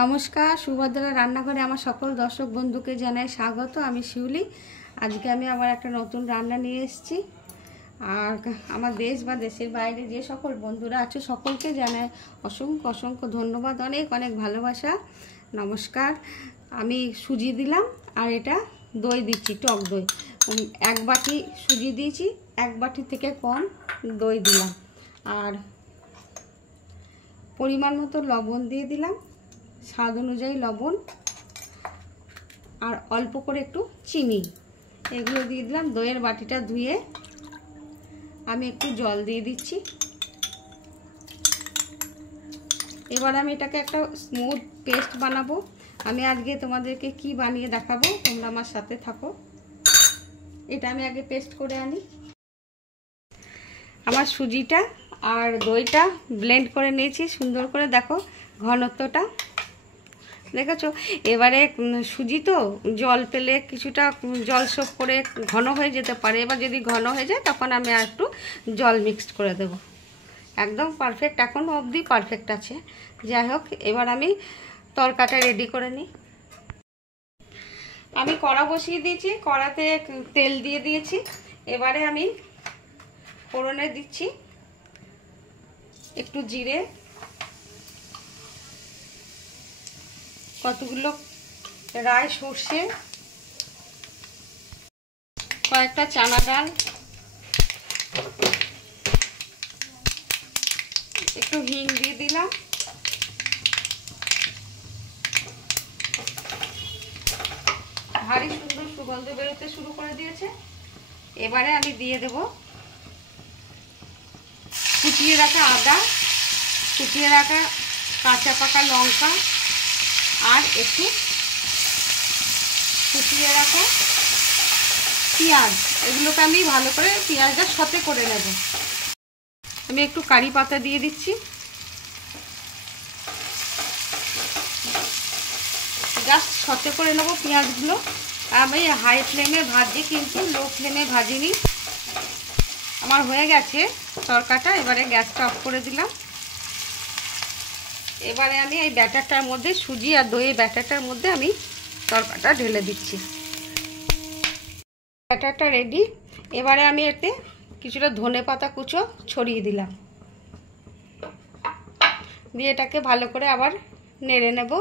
নমস্কার, সুভদ্রা রান্নাঘরে আমার সকল দর্শক বন্ধুকে জানাই স্বাগত। আমি শিউলি। আজকে আমি আবার একটা নতুন রান্না নিয়ে এসেছি। আর আমার দেশ বা দেশের বাইরে যে সকল বন্ধুরা আছে সকলকে জানাই অসংখ্য অসংখ্য ধন্যবাদ, অনেক অনেক ভালোবাসা। নমস্কার। আমি সুজি দিলাম আর এটা দই দিচ্ছি, টক দই। 1 বাটি সুজি দিয়েছি, 1 বাটি থেকে কম দই দিলাম। আর পরিমাণ মতো লবণ দিয়ে দিলাম, স্বাদ অনুযায়ী লবণ, আর অল্প করে একটু চিনি, এগুলো দিয়ে দিলাম। দইয়ের বাটিটা ধুয়ে আমি একটু জল দিয়ে দিচ্ছি। এবার আমি এটাকে একটা স্মুথ পেস্ট বানাবো। আমি আজকে তোমাদেরকে কি বানিয়ে দেখাবো, তোমরা আমার সাথে থাকো। এটা আমি আগে পেস্ট করে আনি। আমার সুজিটা আর দইটা ব্লেন্ড করে নিয়েছি সুন্দর করে, দেখো ঘনত্বটা দেখেছো। এবারে সুজি তো জল পেলে কিছুটা জল সোপ করে ঘন হয়ে যেতে পারে। এবার যদি ঘন হয়ে যায় তখন আমি আর একটু জল মিক্সড করে দেব। একদম পারফেক্ট, এখনও অবধি পারফেক্ট আছে। যাই হোক, এবার আমি তরকাটা রেডি করে নিই। আমি কড়া বসিয়ে দিয়েছি, কড়াতে তেল দিয়ে দিয়েছি। এবারে আমি ফোড়নে দিচ্ছি একটু জিরে, কতগুলো রাই সর্ষে, কয়েকটা চানা ডাল, একটু হিং দিয়ে দিলাম। ভারী সুন্দর সুগন্ধ বেরোতে শুরু করে দিয়েছে। এবারে আমি দিয়ে দেব কুচিয়ে রাখা আদা, কুচিয়ে রাখা কাঁচা পাকা লঙ্কা, আর একটু কুচিয়ে রাখা পেঁয়াজ। এগুলোকে আমি ভালো করে পেঁয়াজটা সতে করে নেব। আমি একটু কারি পাতা দিয়ে দিচ্ছি। জাস্ট সতে করে নেব পেঁয়াজগুলো। আমি হাই ফ্লেমে ভাজি, কিন্তু লো ফ্লেমে ভাজিনি। আমার হয়ে গেছে তরকাটা। এবারে গ্যাসটা অফ করে দিলাম। এবারে আমি এই ব্যাটারটার মধ্যে, সুজি আর দইয়ের ব্যাটারটার মধ্যে আমি তরকাটা ঢেলে দিচ্ছি। ব্যাটারটা রেডি। এবারে আমি এতে কিছুটা ধনেপাতা কুচো ছড়িয়ে দিলাম, দিয়ে এটাকে ভালো করে আবার নেড়ে নেব।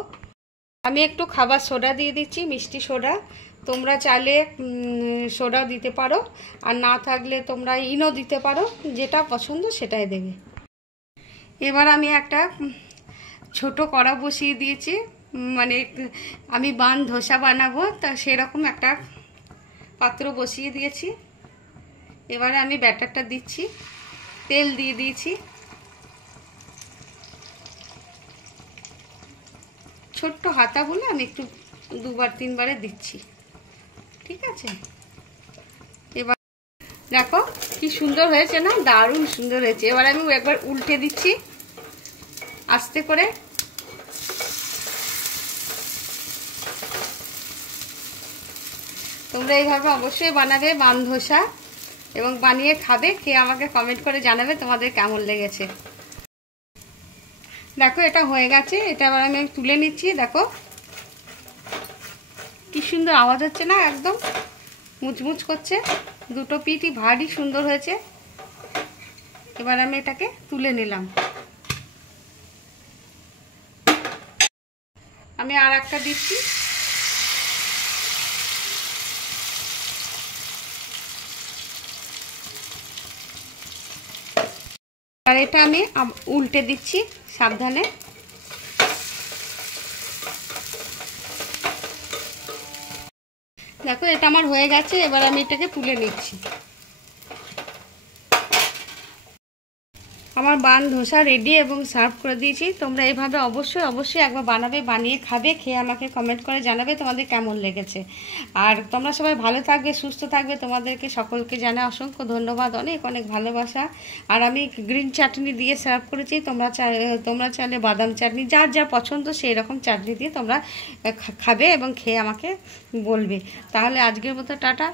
আমি একটু খাবার সোডা দিয়ে দিচ্ছি, মিষ্টি সোডা। তোমরা চাইলে সোডা দিতে পারো, আর না থাকলে তোমরা ইনো দিতে পারো, যেটা পছন্দ সেটাই দেবে। এবার আমি একটা ছোট কড়া বসিয়ে দিয়েছি, মানে আমি বান ধোসা বানাবো, তা সেরকম একটা পাত্র বসিয়ে দিয়েছি। এবারে আমি ব্যাটারটা দিচ্ছি, তেল দিয়ে দিয়েছি। ছোট্ট হাতা বলে আমি একটু 2-3 বারে দিচ্ছি, ঠিক আছে। এবার দেখো কি সুন্দর হয়েছে না, দারুণ সুন্দর হয়েছে। এবার আমি একবার উল্টে দিচ্ছি আস্তে করে। তোমরা এইভাবে অবশ্যই বানাবে বান ধোসা, এবং বানিয়ে খাবে, খেয়ে আমাকে কমেন্ট করে জানাবে তোমাদের কেমন লেগেছে। দেখো এটা হয়ে গেছে। এটা আবার আমি তুলে নিচ্ছি। দেখো কি সুন্দর আওয়াজ হচ্ছে না, একদম মুচমুচ করছে। দুটো পিঠই ভারী সুন্দর হয়েছে। এবার আমি এটাকে তুলে নিলাম। আমি আর একটা দিচ্ছি। আর এটা আমি উল্টে দিচ্ছি সাবধানে। দেখো এটা আমার হয়ে গেছে। এবার আমি এটাকে তুলে নিচ্ছি। আমার বান ধোসা রেডি এবং সার্ভ করে দিয়েছি। তোমরা এইভাবে অবশ্যই অবশ্যই একবার বানাবে, বানিয়ে খাবে, খেয়ে আমাকে কমেন্ট করে জানাবে তোমাদের কেমন লেগেছে। আর তোমরা সবাই ভালো থাকবে, সুস্থ থাকবে। তোমাদেরকে সকলকে জানাই অসংখ্য ধন্যবাদ, অনেক অনেক ভালোবাসা। আর আমি গ্রিন চাটনি দিয়ে সার্ভ করেছি। তোমরা চাইলে বাদাম চাটনি, যার যা পছন্দ সেই রকম চাটনি দিয়ে তোমরা খাবে এবং খেয়ে আমাকে বলবে। তাহলে আজকের মতো টাটা।